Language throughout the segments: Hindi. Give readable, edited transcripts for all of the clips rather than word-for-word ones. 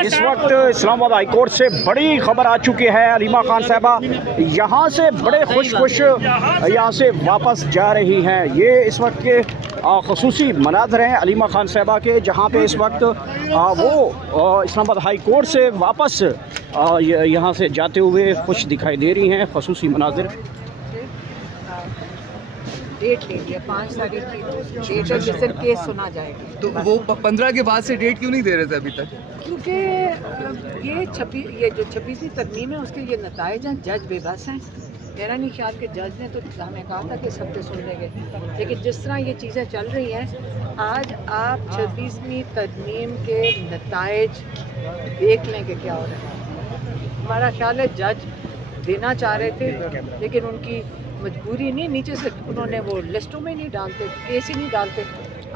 इस वक्त इस्लामाबाद हाई कोर्ट से बड़ी खबर आ चुकी है। अलीमा खान साहबा यहाँ से बड़े खुश यहाँ से वापस जा रही हैं। ये इस वक्त के ख़ुसूसी मनाज़र हैं अलीमा खान साहबा के, जहाँ पे इस वक्त वो इस्लामाबाद हाई कोर्ट से वापस यहाँ से जाते हुए खुश दिखाई दे रही हैं। ख़ुसूसी मनाज़र डेट ले लिया 5 तारीख की डेट है, जिस दिन केस सुना जाएगा। तो वो 15 के बाद से डेट क्यों नहीं दे रहे थे अभी तक? क्योंकि ये जो 26वीं तरमीम है उसके ये नताइज हैं। जज बेबस हैं। मेरा नहीं ख्याल कि जज ने तो हमें कहा था कि सब सुन लेंगे, लेकिन जिस तरह ये चीज़ें चल रही हैं, आज आप 26वीं तरमीम के नताइज देख लें कि क्या हो रहा है। हमारा ख्याल है जज देना चाह रहे थे, लेकिन उनकी मजबूरी नहीं, नीचे से उन्होंने वो लिस्टों में नहीं डालते, केस ही नहीं डालते।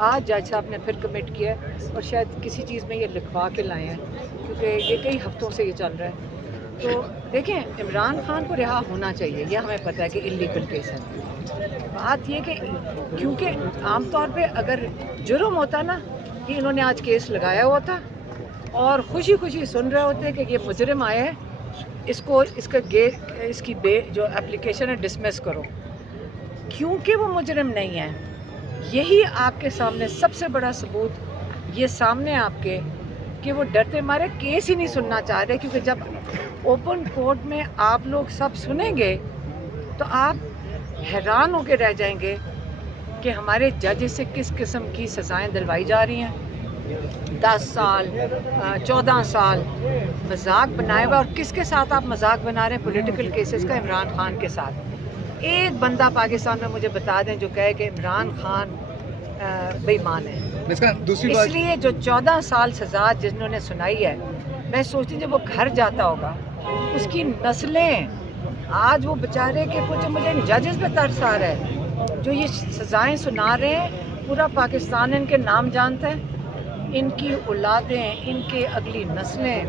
आज जज साहब ने फिर कमिट किया और शायद किसी चीज़ में ये लिखवा के लाए हैं, क्योंकि ये कई हफ्तों से ये चल रहा है। तो देखें, इमरान खान को रिहा होना चाहिए, ये हमें पता है कि इलीगल केस है। बात ये कि क्योंकि आम तौर पे अगर जुर्म होता ना कि इन्होंने आज केस लगाया हुआ था और खुशी खुशी सुन रहे होते कि ये मुजरिम आए हैं, इसकी जो एप्लीकेशन है डिसमिस करो। क्योंकि वो मुजरिम नहीं है, यही आपके सामने सबसे बड़ा सबूत ये सामने आपके कि वो डरते मारे केस ही नहीं सुनना चाह रहे। क्योंकि जब ओपन कोर्ट में आप लोग सब सुनेंगे तो आप हैरान होकर रह जाएंगे कि हमारे जज से किस किस्म की सज़ाएं दिलवाई जा रही हैं। 10 साल 14 साल मजाक बनाए हुआ, और किसके साथ आप मजाक बना रहे हैं? पॉलिटिकल केसेस का, इमरान खान के साथ। एक बंदा पाकिस्तान में मुझे बता दें जो कहे कि इमरान खान बेईमान है। इसलिए जो 14 साल सज़ा जिन्होंने सुनाई है, मैं सोचती जब वो घर जाता होगा उसकी नस्लें, आज वो बेचारे के मुझे इन जजेस पे तरस आ रहा है जो ये सज़ाएं सुना रहे हैं। पूरा पाकिस्तान इनके नाम जानता है, इनकी औलादें, इनके अगली नस्लें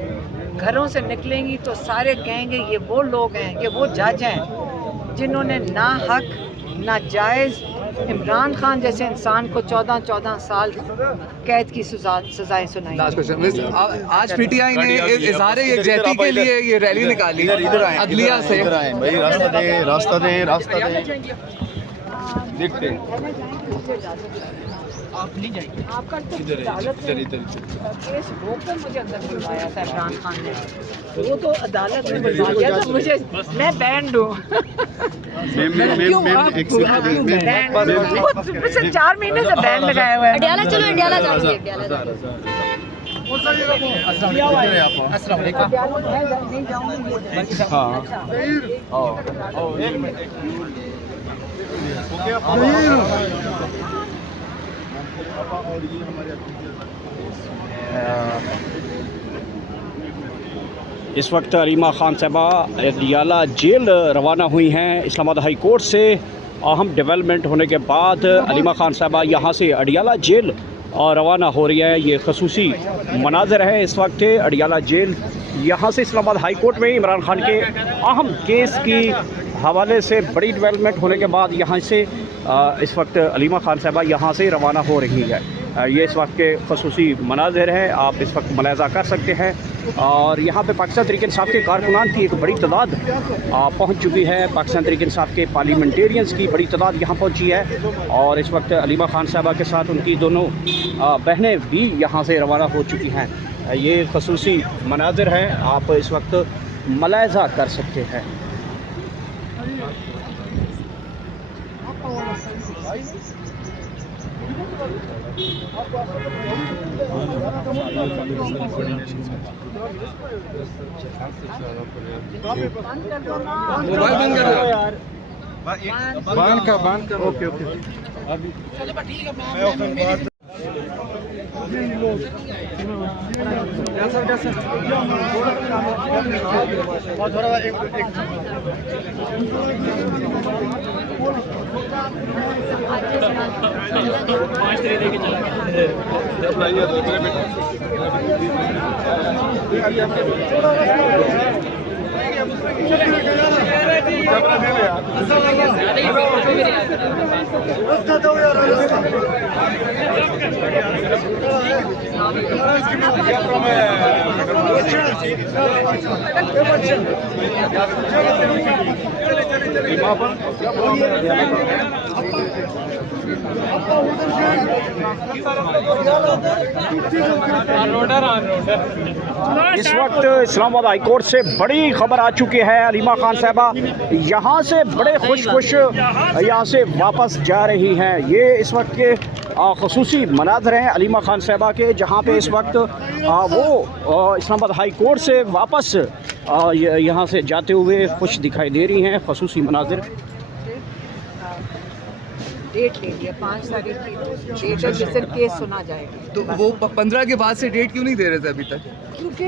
घरों से निकलेंगी तो सारे कहेंगे ये वो लोग हैं, ये वो जज हैं जिन्होंने ना हक ना जायज़ इमरान खान जैसे इंसान को 14 साल कैद की सजाएं सुनाई। आज पीटीआई ने इज़हार यकजहती के लिए ये रैली निकाली अदलिया से। रास्ता दे देखते हैं। आप नहीं जाएंगे, आपका तो अदालत ने केस रोककर मुझे अंदर बुलवाया था इमरान खान ने, वो तो अदालत ने बुलवा दिया था मुझे। मैं बैंड हूँ। पिछले 4 महीने से बैंड लगाया हुआ है। अडियाला चलो, अडियाला जाइए, इस वक्त अलीमा खान साहबा अडियाला जेल रवाना हुई हैं इस्लामाबाद हाई कोर्ट से। अहम डेवलपमेंट होने के बाद अलीमा खान साहबा यहाँ से अडियाला जेल रवाना हो रही है। ये खसूसी मनाज़र है इस वक्त अडियाला जेल। यहाँ से इस्लामाबाद हाई कोर्ट में इमरान खान के अहम केस की हवाले से बड़ी डेवलपमेंट होने के बाद यहाँ से इस वक्त अलीमा खान साहबा यहाँ से रवाना हो रही है। ये इस वक्त के खसूसी मनाज़र हैं, आप इस वक्त मुलाहिज़ा कर सकते हैं। और यहाँ पे पाकिस्तान तहरीक इंसाफ के कारकुनान की एक बड़ी तादाद पहुँच चुकी है। पाकिस्तान तहरीक इंसाफ के पार्लियामेंटेरियंस की बड़ी तादाद यहाँ पहुँची है। और इस वक्त अलीमा खान साहबा के साथ उनकी दोनों बहनें भी यहाँ से रवाना हो चुकी हैं। ये खसूसी मनाज़र हैं, आप इस वक्त मुलाहिज़ा कर सकते हैं। मोबाइल बंद कर दो यार, बांध कर ओके ओके। इस वक्त इस्लामाबाद हाई कोर्ट से बड़ी खबर आ चुकी है। अलीमा खान साहबा यहाँ से बड़े खुश यहाँ से वापस जा रही हैं। ये इस वक्त के ख़ुसूसी मनाज़र हैं अलीमा खान साहबा के, जहाँ पे इस वक्त वो इस्लामाबाद हाई कोर्ट से वापस यहाँ से जाते हुए खुश दिखाई दे रही हैं। ख़ुसूसी मनाज़र डेट ले लिया 5 तारीख की डेट है जिस दिन केस सुना जाएगा। तो वो 15 के बाद से डेट क्यों नहीं दे रहे थे अभी तक? क्योंकि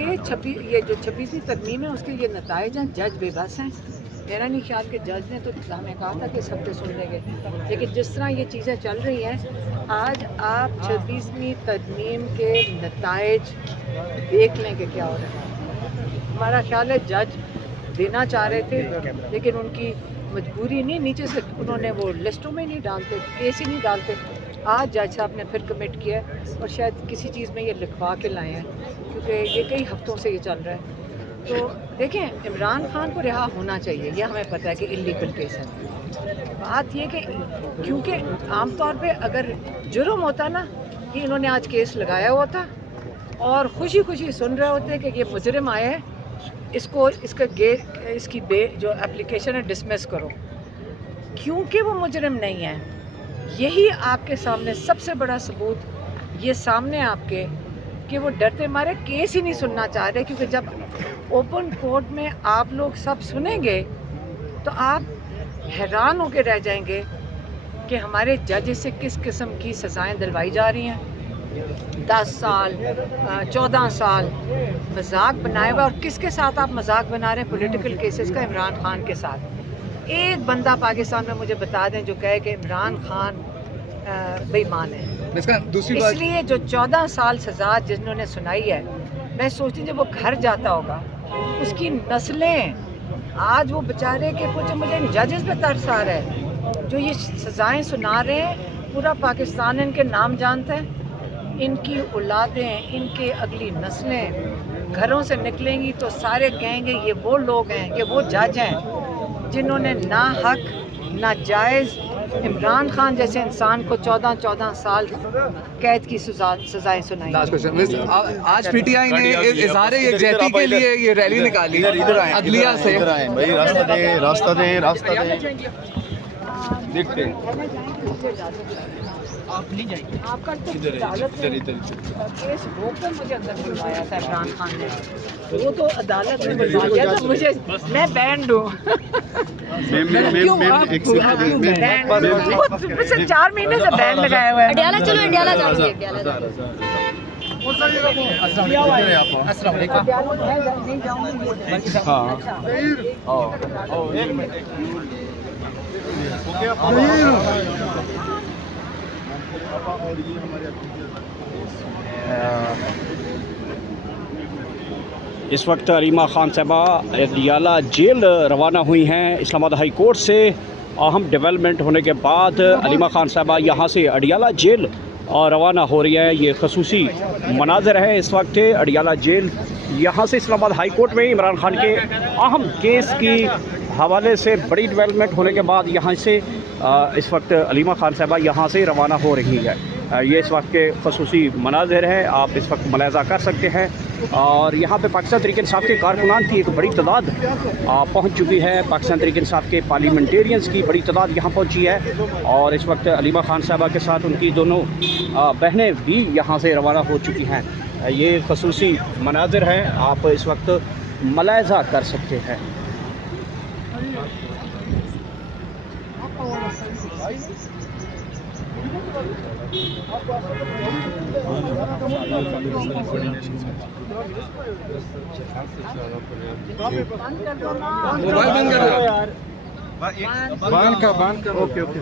ये जो 26वीं तरमीम है उसके ये नताइज हैं। जज बेबस हैं। मेरा नहीं ख्याल कि जज ने तो हमें कहा था कि इस हफ्ते सुन लेंगे, लेकिन जिस तरह ये चीज़ें चल रही हैं आज आप 26वीं तरमीम के नताइज देख लें कि क्या हो रहा है। हमारा ख्याल है जज देना चाह रहे थे लेकिन उनकी मजबूरी नहीं, नीचे से उन्होंने वो लिस्टों में नहीं डालते, केस ही नहीं डालते। आज जज साहब ने फिर कमिट किया है और शायद किसी चीज़ में ये लिखवा के लाए हैं क्योंकि ये कई हफ्तों से ये चल रहा है। तो देखें, इमरान खान को रिहा होना चाहिए, ये हमें पता है कि इलीगल केस है। बात ये कि क्योंकि आमतौर पे अगर जुर्म होता ना, ये इन्होंने आज केस लगाया हुआ था और खुशी खुशी सुन रहे होते कि ये मुजरिम आए हैं, इसकी जो एप्लीकेशन है डिसमिस करो, क्योंकि वो मुजरिम नहीं है। यही आपके सामने सबसे बड़ा सबूत ये सामने आपके कि वो डरते मारे केस ही नहीं सुनना चाह रहे, क्योंकि जब ओपन कोर्ट में आप लोग सब सुनेंगे तो आप हैरान होकर रह जाएंगे कि हमारे जज से किस किस्म की सज़ाएं दिलवाई जा रही हैं। 10 साल 14 साल मजाक बनाए हुआ, और किसके साथ आप मजाक बना रहे हैं? पॉलिटिकल केसेस का, इमरान खान के साथ। एक बंदा पाकिस्तान में मुझे बता दें जो कहे कि इमरान खान बेईमान है। इसलिए जो 14 साल सज़ा जिन्होंने सुनाई है, मैं सोचती हूँ जब वो घर जाता होगा उसकी नस्लें, आज वो बेचारे के कुछ, मुझे इन जजेस पे तरस आ रहा है जो ये सज़ाएँ सुना रहे हैं। पूरा पाकिस्तान इनके नाम जानता है, इनकी औलादें, इनके अगली नस्लें घरों से निकलेंगी तो सारे कहेंगे ये वो लोग हैं, ये वो जज हैं जिन्होंने ना हक ना जायज़ इमरान खान जैसे इंसान को 14 साल कैद की सजाएं सुनाई। आज पीटीआई ने इज़हार यकजहती के लिए ये रैली निकाली अगलिया से। भाई रास्ता दे देखते हैं। आप नहीं जाएंगे, आपका तो अदालत ने केस रोककर मुझे अंदर बुलवाया था इमरान खान ने, वो तो अदालत ने बुलवा दिया था मुझे। मैं बैंड हूँ। पिछले 4 महीने से बैंड लगाया हुआ है। अडियाला चलो, अडियाला जाएंगे, इस वक्त अलीमा खान साहबा अडियाला जेल रवाना हुई हैं इस्लामाबाद हाई कोर्ट से। अहम डेवलपमेंट होने के बाद अलीमा खान साहबा यहाँ से अडियाला जेल रवाना हो रही है। ये खसूसी मनाज़र है इस वक्त अडियाला जेल। यहाँ से इस्लामाबाद हाई कोर्ट में इमरान खान के अहम केस की हवाले से बड़ी डेवलपमेंट होने के बाद यहाँ से इस वक्त अलीमा खान साहबा यहाँ से रवाना हो रही है। ये इस वक्त के खसूसी मनाज़र हैं, आप इस वक्त मुलाहिज़ा कर सकते हैं। और यहाँ पे पाकिस्तान तहरीक इंसाफ के कारकुनान की एक बड़ी तादाद पहुँच चुकी है। पाकिस्तान तहरीक इंसाफ के पार्लियामेंटेरियंस की बड़ी तादाद यहाँ पहुँची है और इस वक्त अलीमा खान साहबा के साथ उनकी दोनों बहनें भी यहाँ से रवाना हो चुकी हैं। ये खसूसी मनाजिर हैं, आप इस वक्त मुलाहिज़ा कर सकते हैं। मोबाइल बंद कर दो यार। बांध का ओके ओके